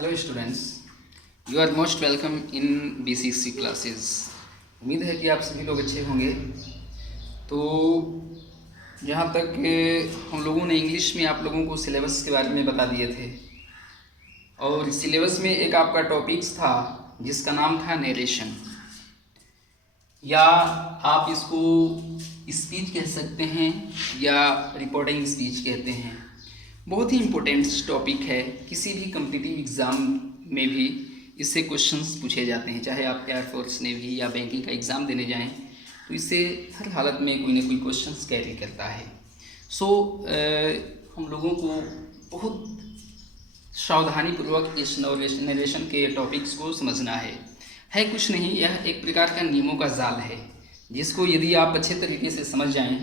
Hello students, you are most welcome in BCC classes. उम्मीद है कि आप सभी लोग अच्छे होंगे। तो जहाँ तक हम लोगों ने इंग्लिश में आप लोगों को सिलेबस के बारे में बता दिए थे, और सिलेबस में एक आपका टॉपिक्स था जिसका नाम था नरेशन, या आप इसको स्पीच कह सकते हैं या रिपोर्टिंग स्पीच कहते हैं। बहुत ही इम्पोर्टेंट टॉपिक है, किसी भी कम्पिटिटिव एग्ज़ाम में भी इससे क्वेश्चंस पूछे जाते हैं। चाहे आप एयरफोर्स, नेवी या बैंकिंग का एग्ज़ाम देने जाएं तो इससे हर हालत में कोई ना कोई क्वेश्चंस कैरी करता है। हम लोगों को बहुत सावधानीपूर्वक इस नरेशन के टॉपिक्स को समझना है कुछ नहीं, यह एक प्रकार का नियमों का जाल है जिसको यदि आप अच्छे तरीके से समझ जाएं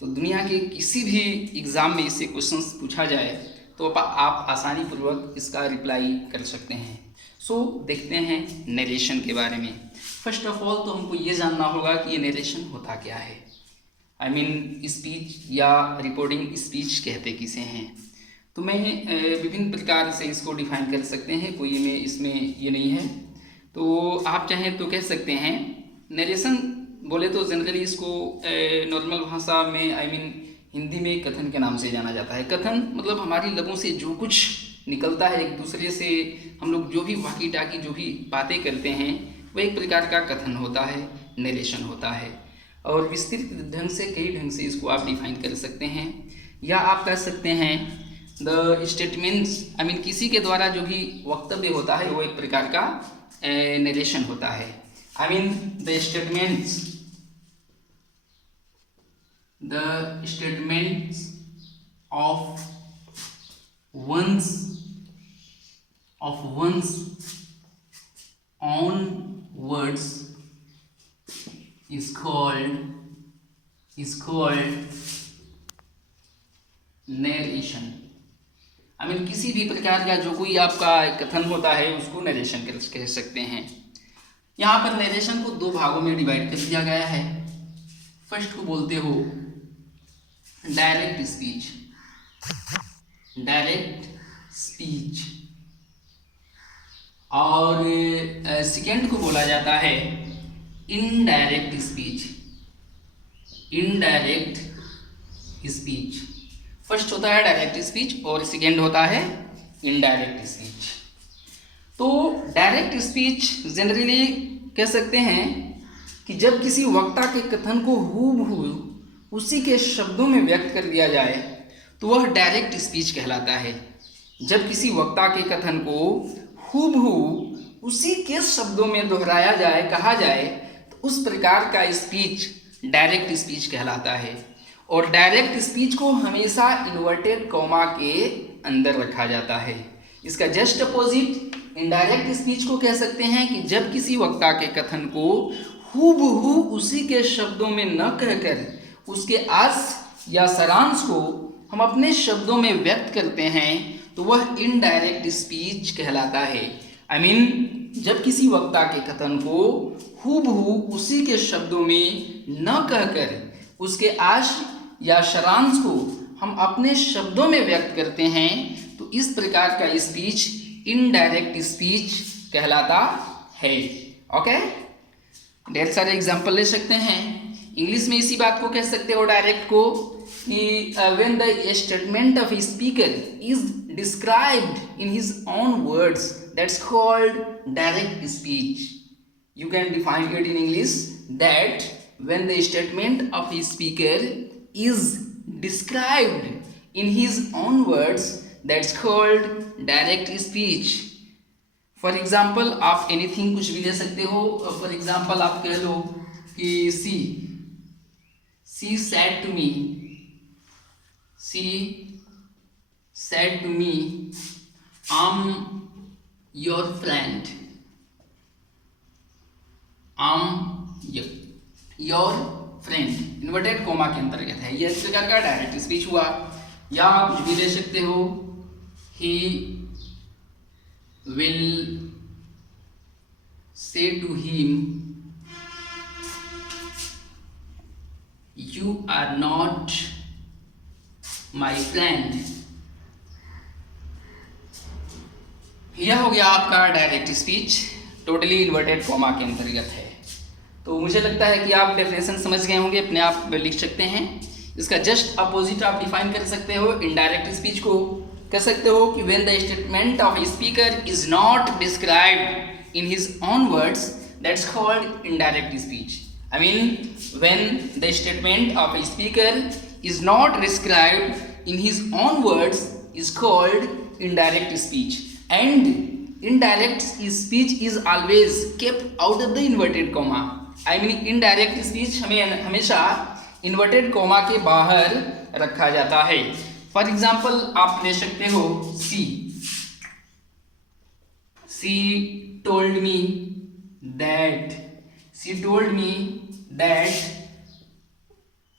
तो दुनिया के किसी भी एग्ज़ाम में इससे क्वेश्चंस पूछा जाए तो आप आसानी पूर्वक इसका रिप्लाई कर सकते हैं। देखते हैं नरेशन के बारे में। फर्स्ट ऑफ ऑल तो हमको ये जानना होगा कि ये नरेशन होता क्या है। आई मीन स्पीच या रिपोर्टिंग स्पीच कहते किसे हैं। तो मैं विभिन्न प्रकार से इसको डिफाइन कर सकते हैं, कोई में इसमें ये नहीं है। तो आप चाहें तो कह सकते हैं नरेशन बोले तो जनरली इसको नॉर्मल भाषा में आई मीन हिंदी में कथन के नाम से जाना जाता है। कथन मतलब हमारी लबों से जो कुछ निकलता है एक दूसरे से, हम लोग जो भी वाकी टाकी जो भी बातें करते हैं वह एक प्रकार का कथन होता है, नरेशन होता है। और विस्तृत ढंग से कई ढंग से इसको आप डिफाइन कर सकते हैं, या आप कह सकते हैं द स्टेटमेंट्स आई मीन किसी के द्वारा जो भी वक्तव्य होता है वो एक प्रकार का नरेशन होता है। I mean the statements of one's own words is called narration. I mean किसी भी प्रकार का जो कोई आपका कथन होता है उसको नरेशन कह सकते हैं। यहाँ पर नरेशन को दो भागों में डिवाइड कर दिया गया है। फर्स्ट को बोलते हो डायरेक्ट स्पीच, और सेकेंड को बोला जाता है इनडायरेक्ट स्पीच। फर्स्ट होता है डायरेक्ट स्पीच और सेकेंड होता है इनडायरेक्ट स्पीच। तो डायरेक्ट स्पीच जनरली कह सकते हैं कि जब किसी वक्ता के कथन को हूबहू उसी के शब्दों में व्यक्त कर दिया जाए तो वह डायरेक्ट स्पीच कहलाता है। जब किसी वक्ता के कथन को हूबहू उसी के शब्दों में दोहराया जाए, कहा जाए, तो उस प्रकार का स्पीच डायरेक्ट स्पीच कहलाता है। और डायरेक्ट स्पीच को हमेशा इन्वर्टेड कॉमा के अंदर रखा जाता है। इसका जस्ट अपोजिट इनडायरेक्ट स्पीच को कह सकते हैं कि जब किसी वक्ता के कथन को हूबहू उसी के शब्दों में न कहकर उसके आस या सारांश को हम अपने शब्दों में व्यक्त करते हैं तो वह इनडायरेक्ट स्पीच कहलाता है। आई मीन जब किसी वक्ता के कथन को हूबहू उसी के शब्दों में न कहकर उसके आश या सारांश को हम अपने शब्दों में व्यक्त करते हैं तो इस प्रकार का स्पीच इनडायरेक्ट स्पीच कहलाता है। ओके, ढेर सारे एग्जाम्पल ले सकते हैं। इंग्लिश में इसी बात को कह सकते हो डायरेक्ट को कि when the statement of a speaker is described in his own words that's called direct speech. You can define it in English that when the statement of a speaker is described in his own words that's called direct speech. For example आप anything कुछ भी ले सकते हो। For example आप कह लो कि she said to me I'm your friend, inverted comma के अंतर्गत है। यह इस प्रकार का डायरेक्ट स्पीच हुआ। या आप कुछ भी ले सकते हो, he will say to him you are not my friend, यह हो गया आपका direct speech, totally inverted comma के अंतर्गत है। तो मुझे लगता है कि आप डेफिनेशन समझ गए होंगे, अपने आप लिख सकते हैं। इसका जस्ट अपोजिट आप डिफाइन कर सकते हो। इनडायरेक्ट स्पीच को कह सकते हो कि when the statement of a speaker is not described in his own words, that's called indirect speech. I mean when the statement of a speaker is not described in his own words is called indirect speech, and indirect speech is always kept out of the inverted comma. I mean indirect speech हमें हमेशा inverted comma के बाहर रखा जाता है। For example आप ले सकते हो she told me that, she told me that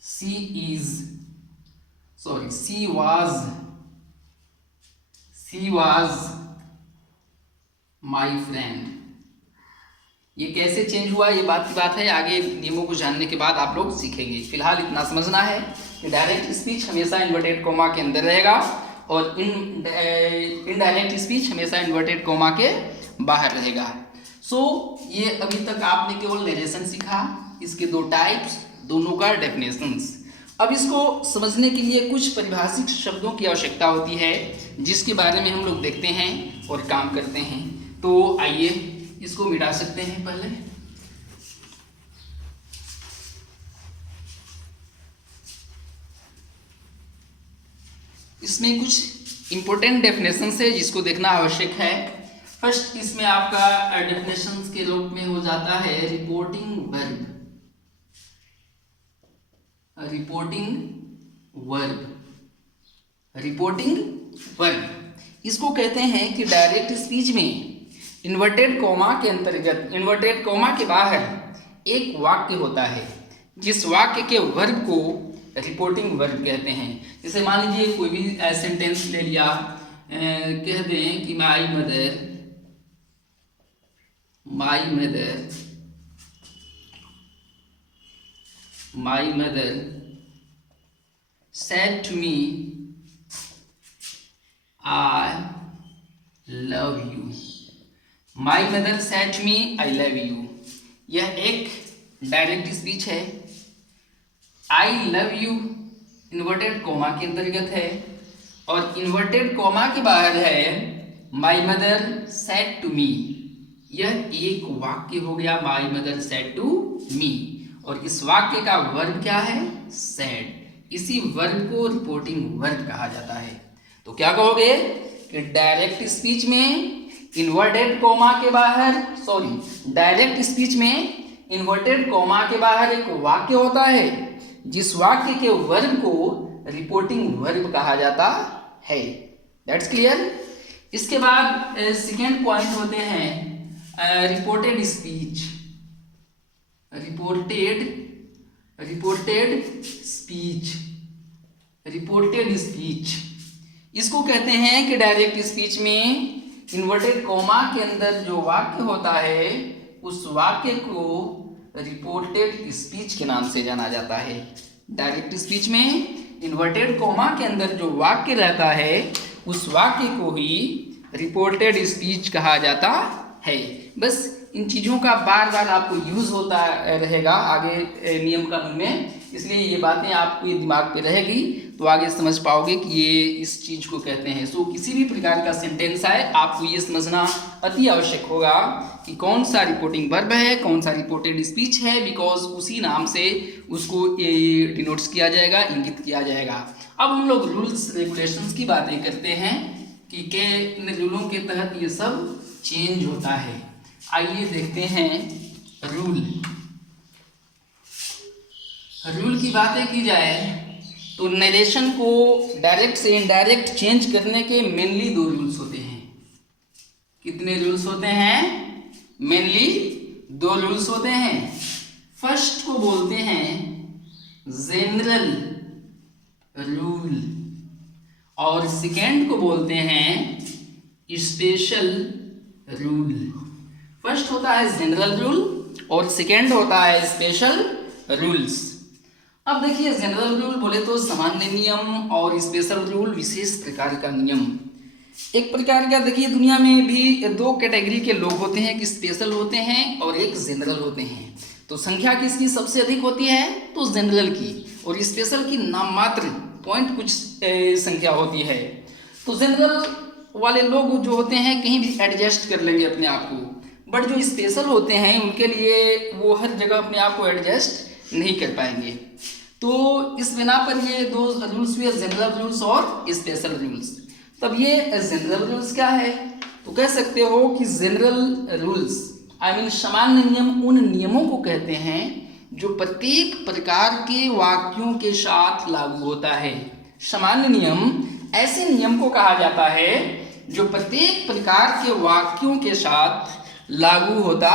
she was my friend. ये कैसे चेंज हुआ, ये बात की बात है, आगे नियमों को जानने के बाद आप लोग सीखेंगे। फिलहाल इतना समझना है कि डायरेक्ट स्पीच हमेशा इन्वर्टेड कॉमा के अंदर रहेगा और इनडायरेक्ट स्पीच हमेशा इन्वर्टेड कॉमा के बाहर रहेगा। ये अभी तक आपने केवल नरेशन सीखा, इसके दो टाइप्स, दोनों का डेफिनेशंस। अब इसको समझने के लिए कुछ परिभाषित शब्दों की आवश्यकता होती है, जिसके बारे में हम लोग देखते हैं और काम करते हैं। तो आइए इसको मिटा सकते हैं। पहले इसमें कुछ इंपॉर्टेंट डेफिनेशन है जिसको देखना आवश्यक है। फर्स्ट इसमें आपका डेफिनेशन के रूप में हो जाता है रिपोर्टिंग वर्ब। रिपोर्टिंग वर्ब इसको कहते हैं कि डायरेक्ट स्पीच में इन्वर्टेड कॉमा के अंतर्गत, इन्वर्टेड कॉमा के बाहर एक वाक्य होता है, जिस वाक्य के वर्ब को रिपोर्टिंग वर्ब कहते हैं। जैसे मान लीजिए कोई भी सेंटेंस ले लिया, कह दें कि my mother said to me I love you। My mother said me I love you, यह एक डायरेक्ट स्पीच है। I love you inverted comma के अंतर्गत है और इन्वर्टेड कॉमा के बाहर है my mother said to me. यह एक वाक्य हो गया, my mother said to me, और इस वाक्य का वर्ब क्या है, सेड। इसी वर्ब को रिपोर्टिंग वर्ब कहा जाता है। तो क्या कहोगे कि डायरेक्ट स्पीच में इन्वर्टेड कॉमा के बाहर, डायरेक्ट स्पीच में इन्वर्टेड कॉमा के बाहर एक वाक्य होता है, जिस वाक्य के वर्ब को रिपोर्टिंग वर्ब कहा जाता है। That's clear. इसके बाद सेकेंड पॉइंट होते हैं रिपोर्टेड स्पीच। रिपोर्टेड स्पीच इसको कहते हैं कि डायरेक्ट स्पीच में इन्वर्टेड कॉमा के अंदर जो वाक्य होता है, उस वाक्य को रिपोर्टेड स्पीच के नाम से जाना जाता है। डायरेक्ट स्पीच में इन्वर्टेड कॉमा के अंदर जो वाक्य रहता है, उस वाक्य को ही रिपोर्टेड स्पीच कहा जाता है। बस इन चीज़ों का बार बार आपको यूज़ होता रहेगा आगे नियम कानून में, इसलिए ये बातें आपको ये दिमाग पे रहेगी तो आगे समझ पाओगे कि ये इस चीज़ को कहते हैं। किसी भी प्रकार का सेंटेंस आए आपको ये समझना अति आवश्यक होगा कि कौन सा रिपोर्टिंग वर्ब है, कौन सा रिपोर्टेड स्पीच है, बिकॉज उसी नाम से उसको डिनोट्स किया जाएगा, इंगित किया जाएगा। अब हम लोग रूल्स रेगुलेशंस की बातें करते हैं कि इन रूलों के तहत ये सब चेंज होता है। आइए देखते हैं रूल की बातें की जाए तो नरेशन को डायरेक्ट से इनडायरेक्ट चेंज करने के मेनली दो रूल्स होते हैं। कितने रूल्स होते हैं? मेनली दो रूल्स होते हैं। फर्स्ट को बोलते हैं जनरल रूल और सेकेंड को बोलते हैं स्पेशल रूल। फर्स्ट होता है जनरल रूल और सेकेंड होता है स्पेशल रूल्स। अब देखिए जनरल रूल बोले तो सामान्य नियम और स्पेशल रूल विशेष प्रकार का नियम। एक प्रकार का देखिए दुनिया में भी दो कैटेगरी के लोग होते हैं, एक स्पेशल होते हैं और एक जनरल होते हैं। तो संख्या किसकी सबसे अधिक होती है? तो जनरल की, और स्पेशल की नाम मात्र पॉइंट कुछ संख्या होती है। तो जनरल वाले लोग जो होते हैं कहीं भी एडजस्ट कर लेंगे अपने आप को, बट जो स्पेशल होते हैं उनके लिए वो हर जगह अपने आप को एडजस्ट नहीं कर पाएंगे। तो इस बिना पर ये दो रूल्स हुए, जनरल रूल्स और स्पेशल रूल्स। तब ये जनरल रूल्स क्या है? तो कह सकते हो कि जनरल रूल्स सामान्य नियम उन नियमों को कहते हैं जो प्रत्येक प्रकार के वाक्यों के साथ लागू होता है। सामान्य नियम ऐसे नियम को कहा जाता है जो प्रत्येक प्रकार के वाक्यों के साथ लागू होता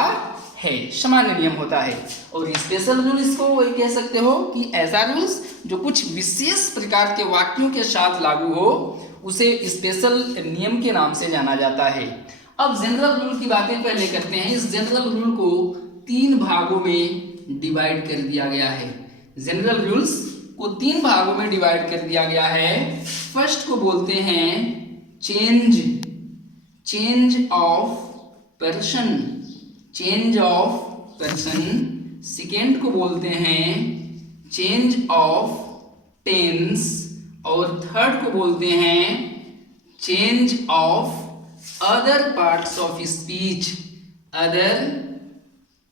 है, सामान्य नियम होता है। और स्पेशल रूल्स को वही कह सकते हो कि ऐसा रूल्स जो कुछ विशेष प्रकार के वाक्यों के साथ लागू हो, उसे स्पेशल नियम के नाम से जाना जाता है। अब जनरल रूल की बातें पहले करते हैं। इस जनरल रूल को 3 भागों में डिवाइड कर दिया गया है। जनरल रूल्स को 3 भागों में डिवाइड कर दिया गया है। फर्स्ट को बोलते हैं change of person, change of person. Second को बोलते हैं चेंज ऑफ टेंस, और थर्ड को बोलते हैं change of other parts of speech, other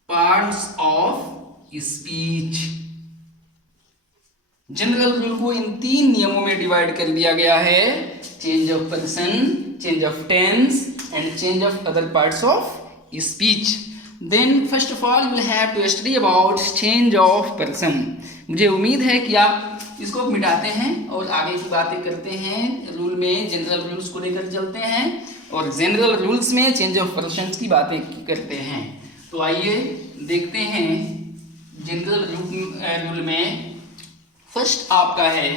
parts of speech. General rule को इन 3 नियमों में डिवाइड कर दिया गया है, change of person, change of tense and change of other parts of speech. Then first of all you will have to study about change of person. मुझे उम्मीद है कि आप इसको मिटाते हैं और आगे की बातें करते हैं। रूल में जनरल रूल्स को लेकर चलते हैं और जनरल रूल्स में चेंज ऑफ पर्सन की बातें करते हैं। तो आइए देखते हैं जनरल रूल में फर्स्ट आपका है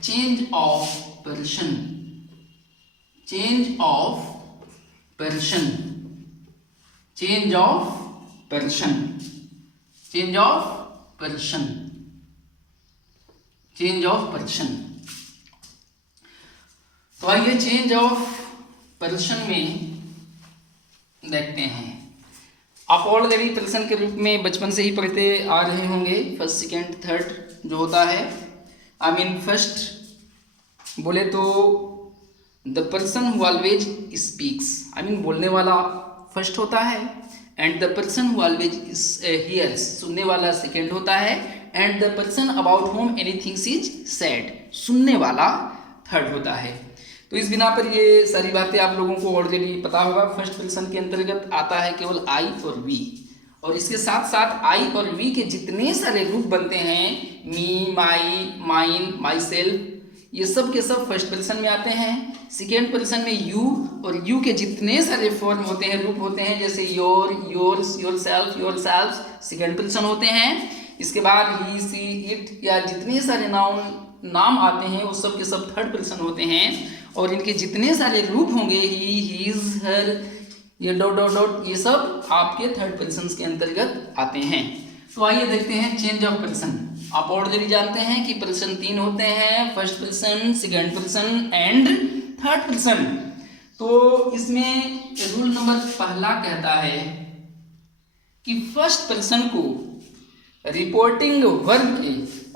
change of person, change of person, change of person, change of person, change of person. तो आइए चेंज ऑफ पर्सन में देखते हैं। आप ऑलरेडी पर्सन के रूप में बचपन से ही पढ़ते आ रहे होंगे, फर्स्ट सेकेंड थर्ड जो होता है। फर्स्ट बोले तो the person who always speaks, बोलने वाला फर्स्ट होता है, and the person who always hears, सुनने वाला सेकेंड होता है, and the person about whom anything is said, सुनने वाला थर्ड होता है। तो इस बिना पर ये सारी बातें आप लोगों को ऑलरेडी पता होगा। फर्स्ट पर्सन के अंतर्गत आता है केवल आई और वी, और इसके साथ साथ आई और वी के जितने सारे रूप बनते हैं, मी, माई, माइन, माई सेल्फ, ये सब के सब फर्स्ट पर्सन में आते हैं। सेकेंड पर्सन में यू, और यू के जितने सारे फॉर्म होते हैं, रूप होते हैं, जैसे your, yours, your self, second person होते हैं। इसके बाद ही, सी, इट, या जितने सारे नाम आते हैं वो सब के सब थर्ड पर्सन होते हैं, और इनके जितने सारे रूप होंगे, ही, हिज, हर, ये डॉट डॉट डॉट, ये सब आपके थर्ड पर्सन के अंतर्गत आते हैं। तो आइए देखते हैं चेंज ऑफ पर्सन। आप ऑलरेडी जानते हैं कि पर्सन 3 होते हैं, first person, second person and third person. तो इसमें रूल नंबर पहला कहता है कि फर्स्ट पर्सन को रिपोर्टिंग वर्ब के,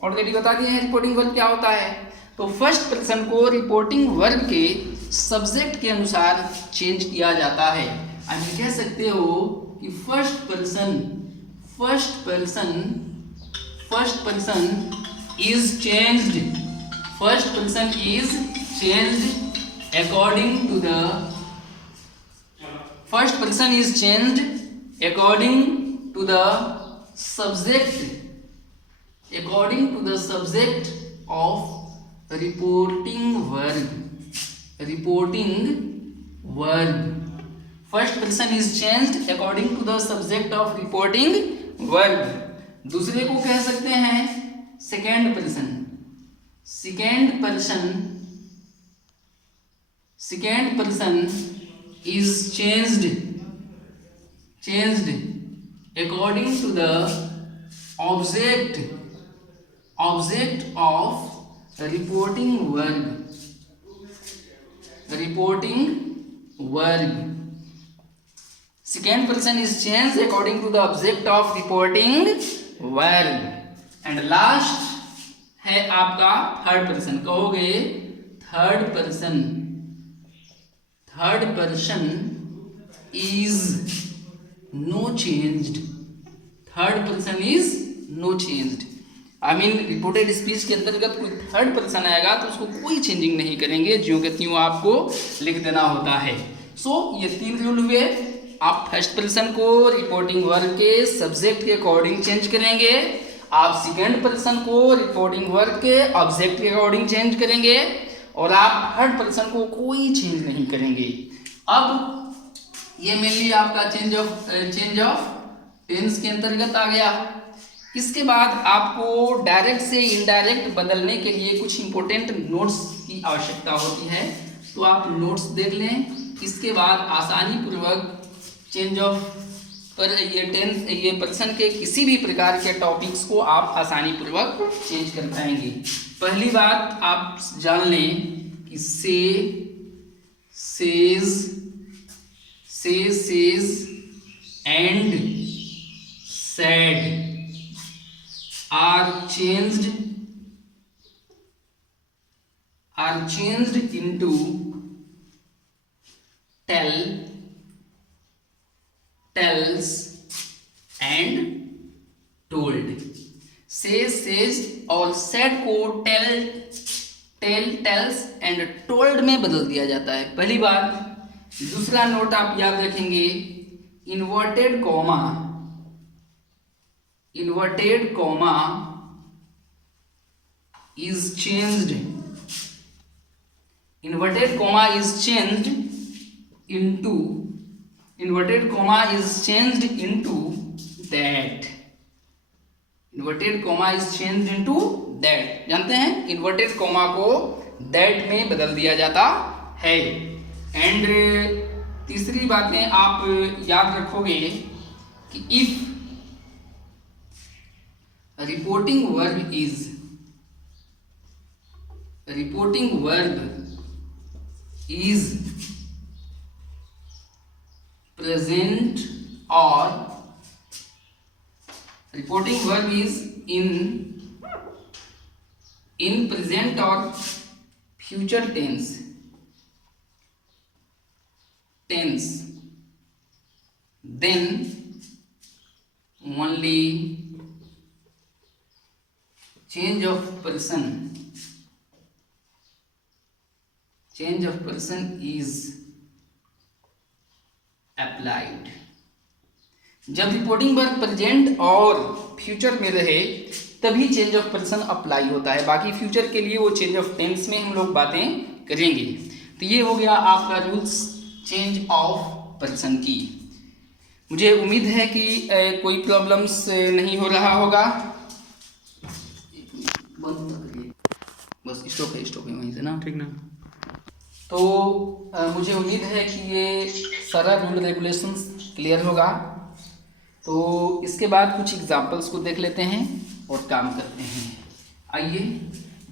ऑलरेडी बता दिए हैं रिपोर्टिंग वर्ब क्या होता है। तो फर्स्ट पर्सन को रिपोर्टिंग वर्ब के सब्जेक्ट के अनुसार चेंज किया जाता है। कह सकते हो कि first person is changed according to the first person is changed according to the subject of reporting verb. First person is changed according to the subject of reporting verb. दूसरे को कह सकते हैं second person is changed according to the object of reporting verb. Reporting verb. Second person is change according to the object of reporting verb. And last है आपका third person. कहोगे third person is no changed. Third person is no changed. I mean reported speech के अंतर्गत कोई third person आएगा तो उसको कोई चेंजिंग नहीं करेंगे, ज्यों के त्यों आपको लिख देना होता है। सो ये 3 रूल हुए। आप फर्स्ट पर्सन को रिपोर्टिंग वर्ब के सब्जेक्ट के अकॉर्डिंग चेंज करेंगे, आप सेकेंड पर्सन को रिपोर्टिंग वर्ब के ऑब्जेक्ट के अकॉर्डिंग चेंज करेंगे, और आप थर्ड पर्सन को कोई चेंज नहीं करेंगे। अब ये मेनली आपका चेंज ऑफ टेंस के अंतर्गत आ गया। इसके बाद आपको डायरेक्ट से इनडायरेक्ट बदलने के लिए कुछ इंपॉर्टेंट नोट्स की आवश्यकता होती है, तो आप नोट्स देख लें। इसके बाद आसानी पूर्वक चेंज ऑफ ये पर्सन के किसी भी प्रकार के टॉपिक्स को आप आसानी पूर्वक चेंज कर पाएंगे। पहली बात आप जान लें कि says and said are changed into tells and told। says और said को tells and told में बदल दिया जाता है, पहली बात। दूसरा नोट आप याद रखेंगे, inverted comma is changed into that। जानते हैं इन्वर्टेड कॉमा को that में बदल दिया जाता है। एंड तीसरी बातें आप याद रखोगे कि if reporting verb is present or reporting verb is in present or future tense, then only change of person is applied। जब रिपोर्टिंग वर्ब प्रेजेंट और फ्यूचर में रहे तभी चेंज ऑफ पर्सन अप्लाई होता है, बाकी फ्यूचर के लिए वो चेंज ऑफ टेंस में हम लोग बातें करेंगे। तो ये हो गया आपका रूल्स चेंज ऑफ पर्सन की। मुझे उम्मीद है कि कोई प्रॉब्लम्स नहीं हो रहा होगा। बस स्टॉप है वहीं से ना, ठीक ना। तो मुझे उम्मीद है कि ये सारा रूल रेगुलेशंस क्लियर होगा। तो इसके बाद कुछ एग्जांपल्स को देख लेते हैं और काम करते हैं। आइए,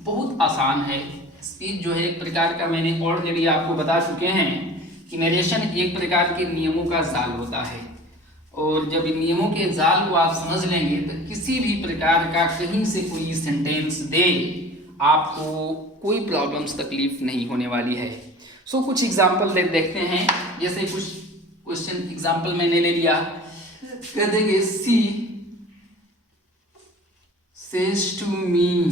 बहुत आसान है। स्पीच जो है एक प्रकार का, मैंने ऑलरेडी आपको बता चुके हैं कि नरेशन एक प्रकार के नियमों का जाल होता है, और जब इन नियमों के जाल को आप समझ लेंगे तो किसी भी प्रकार का कहीं से कोई सेंटेंस दे आपको कोई प्रॉब्लम्स तकलीफ नहीं होने वाली है। सो कुछ एग्जाम्पल देखते हैं। जैसे कुछ क्वेश्चन एग्जाम्पल मैंने ले लिया, कह देंगे she says to me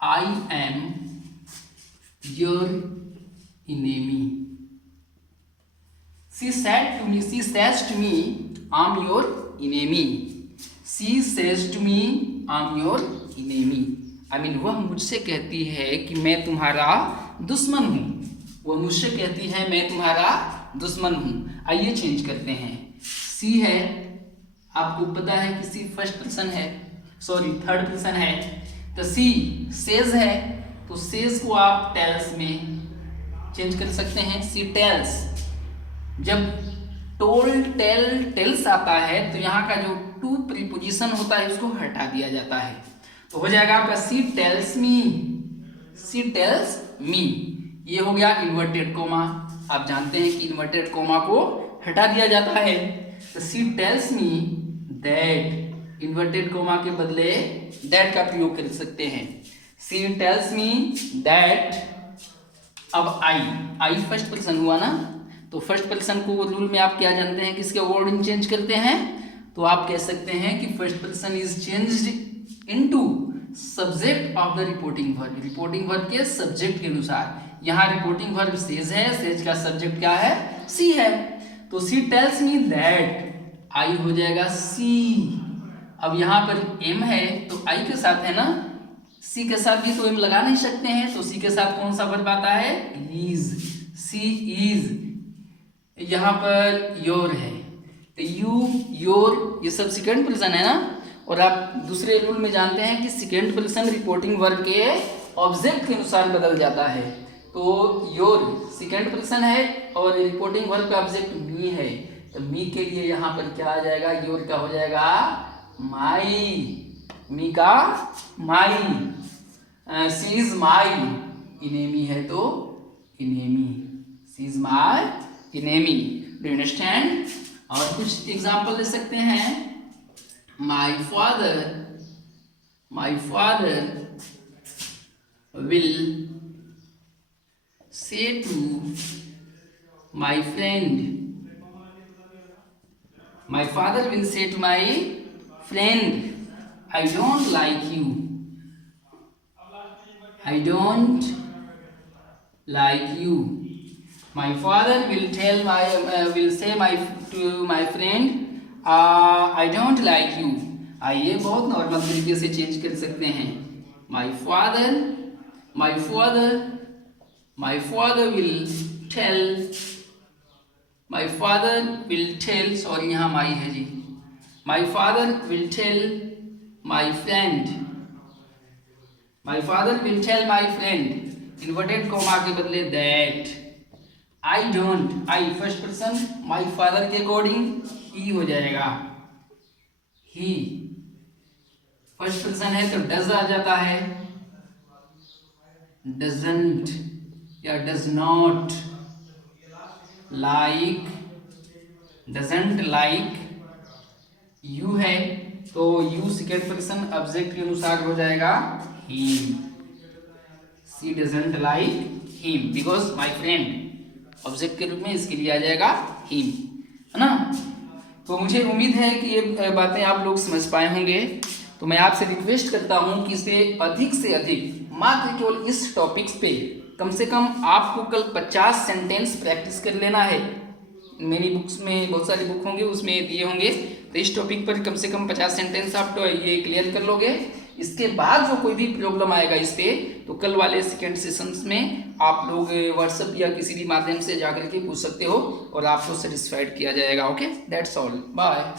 I am your enemy। She said to me, she says to me, I'm your enemy। She says to me, I'm your enemy। I mean, वह मुझसे कहती है कि मैं तुम्हारा दुश्मन हूँ। वह मुझसे कहती है मैं तुम्हारा दुश्मन हूँ। आइए चेंज करते हैं। सी है, आपको पता है कि सी फर्स्ट पर्सन है, सॉरी थर्ड पर्सन है, तो सी सेज है, तो सेज को आप टेल्स में चेंज कर सकते हैं। सी टेल्स। जब टोल्ड टेल टेल्स आता है तो यहाँ का जो टू प्रीपोजिशन होता है उसको हटा दिया जाता है, तो हो जाएगा आपका she tells me. She tells me. ये हो गया इन्वर्टेड कोमा। आप जानते हैं कि इन्वर्टेड कोमा को हटा दिया जाता है। तो she tells me that, inverted coma के बदले दैट का प्रयोग कर सकते हैं। She tells me that. अब आई फर्स्ट पर्सन हुआ ना, तो फर्स्ट पर्सन को रूल में आप क्या जानते हैं, किसके वर्डिंग चेंज करते हैं? तो आप कह सकते हैं कि first person is changed into subject of the reporting verb. Reporting verb के सब्जेक्ट के अनुसार यहाँ रिपोर्टिंग वर्ब सेज है, सेज का सब्जेक्ट क्या है? सी है। तो सी टेल्स मी दैट, आई हो जाएगा सी। अब यहाँ पर एम है तो आई के साथ है ना, सी के साथ भी तो एम लगा नहीं सकते हैं, तो सी के साथ कौन सा वर्ब आता है? इज। She is. यहाँ पर योर है तो यू योर ये सब सेकेंड पर्सन है ना, और आप दूसरे रूल में जानते हैं कि सेकेंड पर्सन रिपोर्टिंग वर्ब के ऑब्जेक्ट के अनुसार बदल जाता है। तो योर सेकेंड पर्सन है और रिपोर्टिंग वर्ब का ऑब्जेक्ट मी है, तो मी के लिए यहाँ पर क्या आ जाएगा? योर का हो जाएगा माई। मी का माई। सी इज माई इनेमी है तो enemy. She is my enemy. Do you understand? और कुछ एग्जाम्पल ले सकते हैं। My father will say to my friend, my father will say to my friend, I don't like you. I don't like you. My father will tell will say to my friend, I don't like you. ये बहुत normal तरीके से change कर सकते हैं। My will tell, sorry यहाँ माई है जी। My father will tell my friend, inverted coma के बदले that. I don't, I first person my father के अकॉर्डिंग ही हो जाएगा, ही। फर्स्ट पर्सन है तो डज आ जाता है, डजंट या does not, like, doesn't like. You है तो यू सेकेंड पर्सन ऑब्जेक्ट के अनुसार हो जाएगा him. She doesn't like him because my friend object के रूप में इसके लिए आ जाएगा हिम, है ना। तो मुझे उम्मीद है कि ये बातें आप लोग समझ पाए होंगे। तो मैं आपसे रिक्वेस्ट करता हूँ कि इसे अधिक से अधिक मात्र केवल इस टॉपिक्स पे कम से कम आपको कल 50 सेंटेंस प्रैक्टिस कर लेना है। मेरी बुक्स में बहुत सारी बुक होंगे, उसमें दिए होंगे, तो इस टॉपिक पर कम से कम 50 सेंटेंस आप तो ये क्लियर कर लोगे। इसके बाद जो कोई भी प्रॉब्लम आएगा इस पे, तो कल वाले सेकेंड सेशंस में आप लोग व्हाट्सएप या किसी भी माध्यम से जाकर के पूछ सकते हो और आपको सेटिस्फाइड किया जाएगा। Okay, that's all, bye.